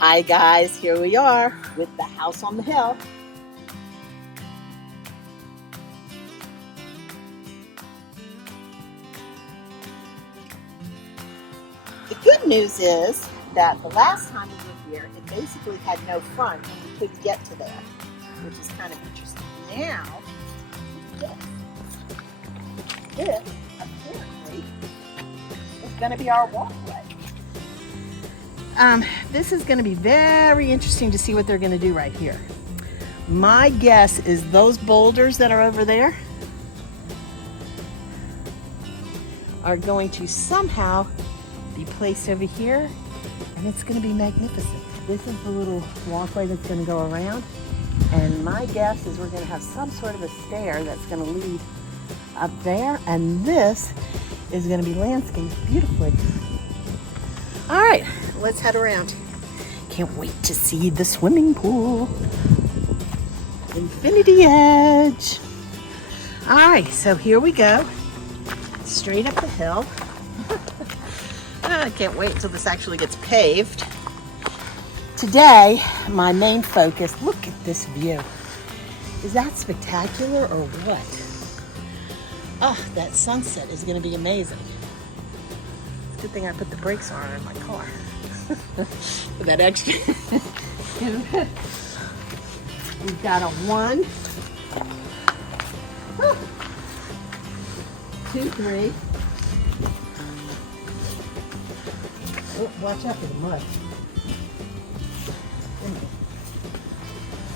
Hi guys, here we are with the house on the hill. The good news is that the last time we were here, it basically had no front and we couldn't get to there, which is kind of interesting. Now, this apparently is going to be our walkway. This is going to be very interesting to see what they're going to do right here. My guess is those boulders that are over there are going to somehow be placed over here, and it's going to be magnificent. This is the little walkway that's going to go around, and my guess is we're going to have some sort of a stair that's going to lead up there, and this is going to be landscaped beautifully. All right, let's head around. Can't wait to see the swimming pool. Infinity Edge. All right, so here we go. Straight up the hill. I can't wait until this actually gets paved. Today, my main focus, look at this view. Is that spectacular or what? Oh, that sunset is gonna be amazing. Good thing I put the brakes on in my car. For that extra. We've got a 1, 2, 3. Oh, watch out for the mud.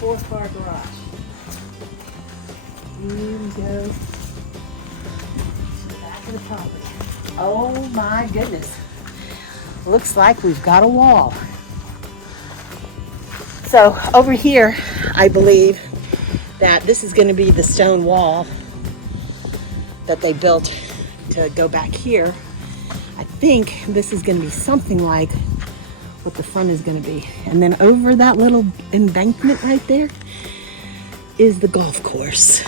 4-car garage. Here we go to the back of the property. Oh my goodness. Looks like we've got a wall. So over here, I believe that this is going to be the stone wall that they built to go back here. I think this is going to be something like what the front is going to be. And then over that little embankment right there is the golf course.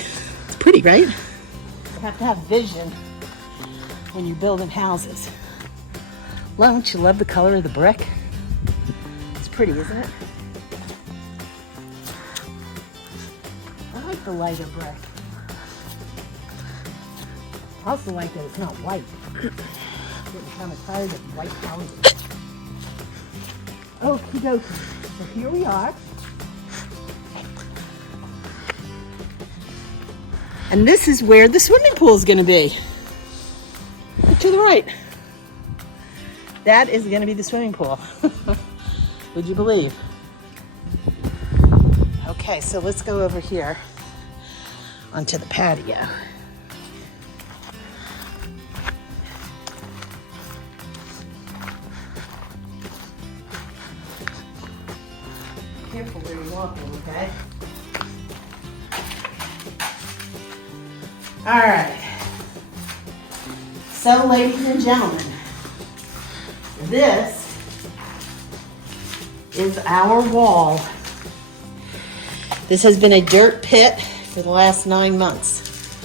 It's pretty, right? You have to have vision when you're building houses. Well, don't you love the color of the brick? It's pretty, isn't it? I like the lighter brick. I also like that it's not white. Getting kind of tired of white houses. Okie dokie. So here we are. And this is where the swimming pool is going to be. Look to the right. That is going to be the swimming pool. Would you believe? Okay, so let's go over here onto the patio. Careful where you're walking, okay? All right. So, ladies and gentlemen, this is our wall. This has been a dirt pit for the last 9 months.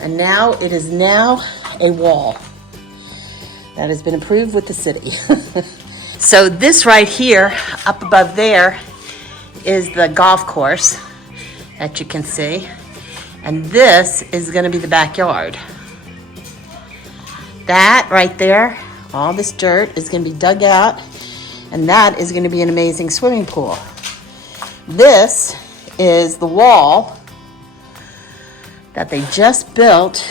And now it is now a wall that has been approved with the city. So this right here, up above there, is the golf course that you can see. And this is gonna be the backyard. That right there, all this dirt is going to be dug out, and that is going to be an amazing swimming pool. This is the wall that they just built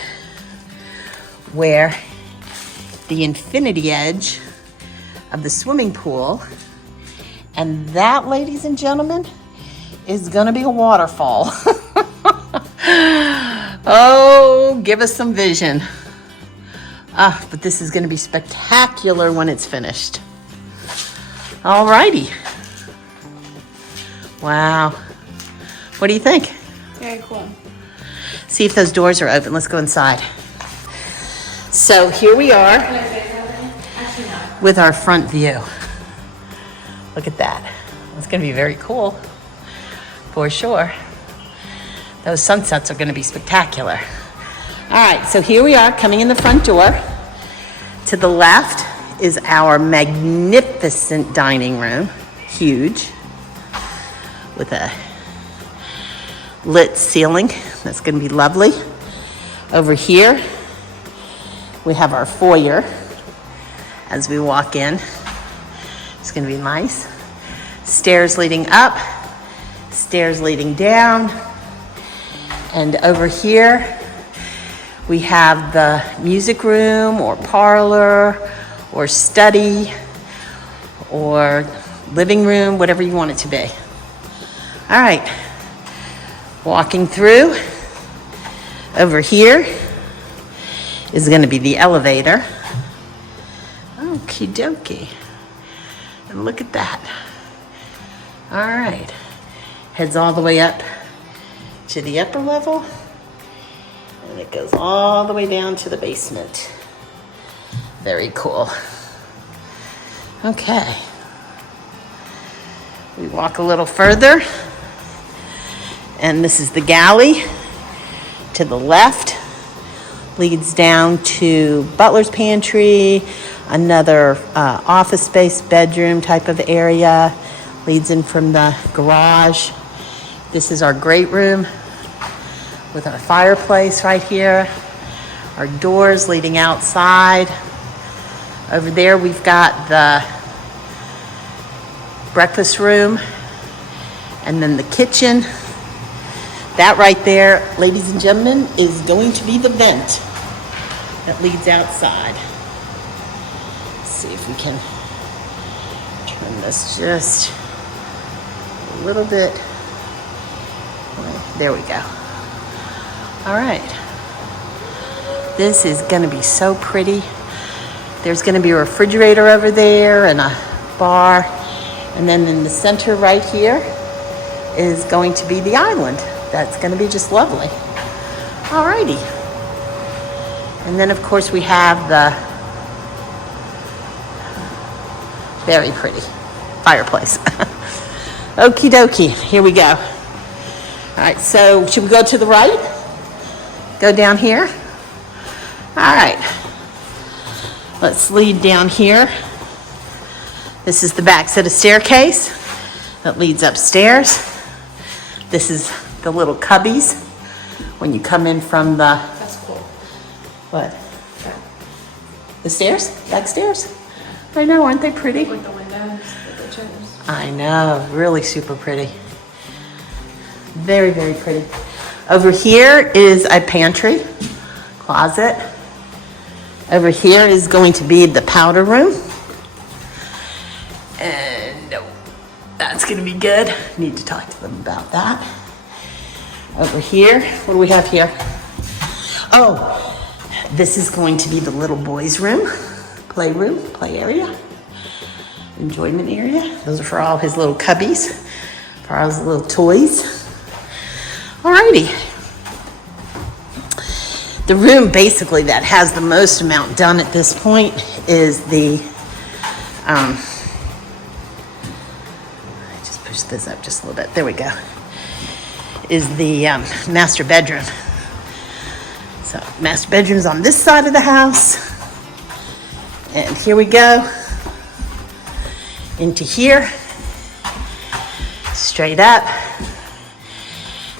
where the infinity edge of the swimming pool, and that, ladies and gentlemen, is going to be a waterfall. Oh, give us some vision. But this is going to be spectacular when it's finished. All righty. Wow. What do you think? Very cool. See if those doors are open. Let's go inside. So here we are with our front view. Look at that. It's going to be very cool, for sure. Those sunsets are going to be spectacular. All right, so here we are coming in the front door. To the left is our magnificent dining room. huge with a lit ceiling. That's going to be lovely. Over here, we have our foyer as we walk in. It's going to be nice. Stairs leading up, stairs leading down. And over here, we have the music room or parlor or study or living room, whatever you want it to be. All right, walking through. Over here is going to be the elevator. Okie dokie. And look at that. All right, heads all the way up to the upper level. And it goes all the way down to the basement. Very cool. Okay. We walk a little further. And this is the galley. To the left leads down to butler's pantry, another office space, bedroom type of area. Leads in from the garage. This is our great room with our fireplace right here. Our doors leading outside. Over there we've got the breakfast room and then the kitchen. That right there, ladies and gentlemen, is going to be the vent that leads outside. Let's see if we can turn this just a little bit. There we go. All right. This is going to be so pretty. There's going to be a refrigerator over there and a bar. And then in the center right here is going to be the island. That's going to be just lovely. All righty. And then, of course, we have the very pretty fireplace. Okie dokie. Here we go. All right, so should we go to the right? Go down here? All right. Let's lead down here. This is the back set of staircase that leads upstairs. This is the little cubbies when you come in from the... That's cool. What? The stairs? Back stairs? I know, aren't they pretty? With the windows, with the chairs. I know, really super pretty. Very, very pretty. Over here is a pantry, closet. Over here is going to be the powder room. And that's going to be good. Need to talk to them about that. Over here, what do we have here? Oh, this is going to be the little boys' room, play area, enjoyment area. Those are for all his little cubbies, for all his little toys. Alrighty. The room basically that has the most amount done at this point is the, just push this up just a little bit. There we go. Is the master bedroom. So master bedroom's on this side of the house. And here we go. Into here. Straight up.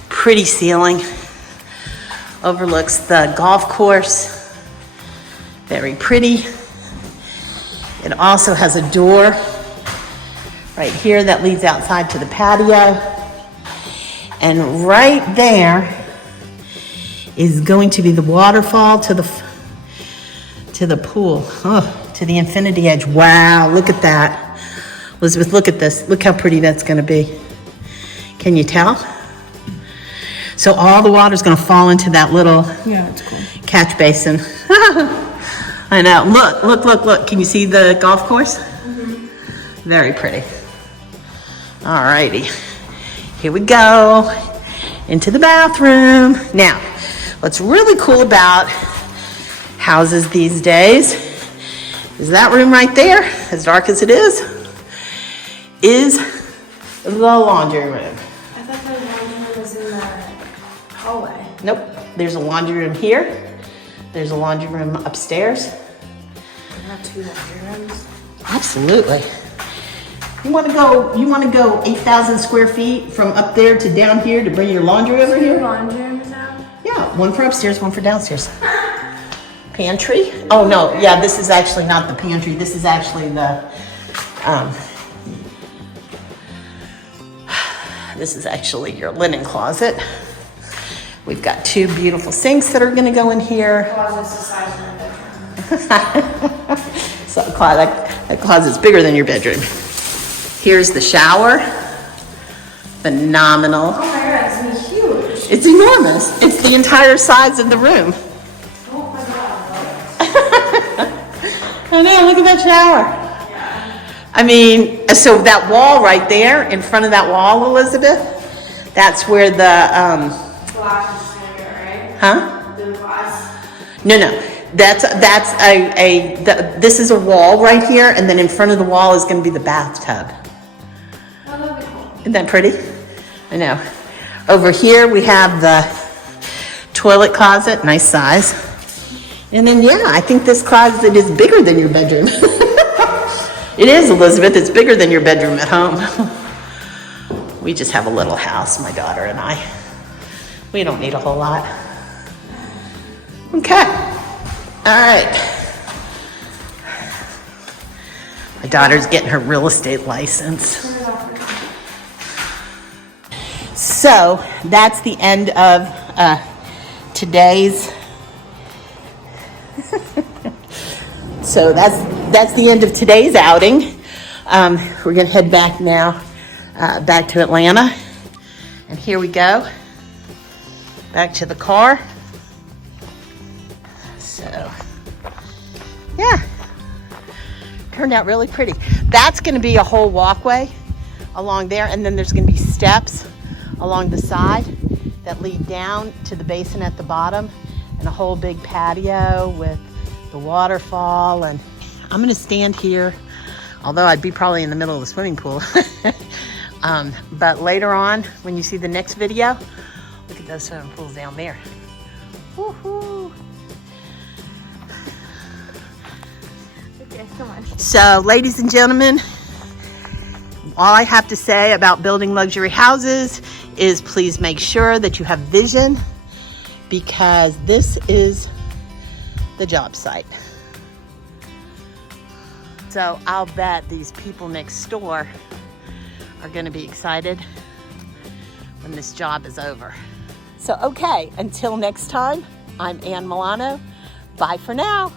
Pretty ceiling. Overlooks the golf course. Very pretty. It also has a door right here that leads outside to the patio. And right there is going to be the waterfall to the pool, to the infinity edge. Wow, look at that. Elizabeth, look at this. Look how pretty that's going to be. Can you tell? So all the water's going to fall into that little it's cool. catch basin. I know. Look. Can you see the golf course? Mm-hmm. Very pretty. All righty. Here we go into the bathroom. Now, what's really cool about houses these days is that room right there, as dark as it is the laundry room. I thought the laundry room was in the hallway. Nope. There's a laundry room here. There's a laundry room upstairs. We have 2 laundry rooms. Absolutely. You want to go 8,000 square feet from up there to down here to bring your laundry over Your here? laundry rooms now? Yeah, one for upstairs, one for downstairs. Pantry? Oh no, yeah, this is actually not the pantry. This is actually this is actually your linen closet. We've got 2 beautiful sinks that are gonna go in here. Closet's the size of my bedroom. So that closet's bigger than your bedroom. Here's the shower. Phenomenal. Oh my god, it's gonna be huge. It's enormous. It's the entire size of the room. Oh my god. I know, look at that shower. I mean, so that wall right there, in front of that wall, Elizabeth, that's where the, Glass is gonna go, right? huh? The glass. No, this is a wall right here, and then in front of the wall is gonna be the bathtub. Oh, that'd be cool. Isn't that pretty? I know. Over here we have the toilet closet, nice size. And then, yeah, I think this closet is bigger than your bedroom. It is, Elizabeth, it's bigger than your bedroom at home. We just have a little house, my daughter and I. We don't need a whole lot. Okay, all right. My daughter's getting her real estate license. Turn it off. So that's the end of today's. So that's the end of today's outing. We're gonna head back now, back to Atlanta, and here we go, back to the car. So, yeah, turned out really pretty. That's gonna be a whole walkway along there, and then there's gonna be steps along the side that lead down to the basin at the bottom, and a whole big patio with the waterfall. And I'm gonna stand here, although I'd be probably in the middle of the swimming pool. But later on, when you see the next video, look at those swimming pools down there. Woohoo! Okay, come on. So, ladies and gentlemen, all I have to say about building luxury houses is please make sure that you have vision, because this is the job site. So I'll bet these people next door are going to be excited when this job is over. So, okay, until next time, I'm Ann Milano. Bye for now.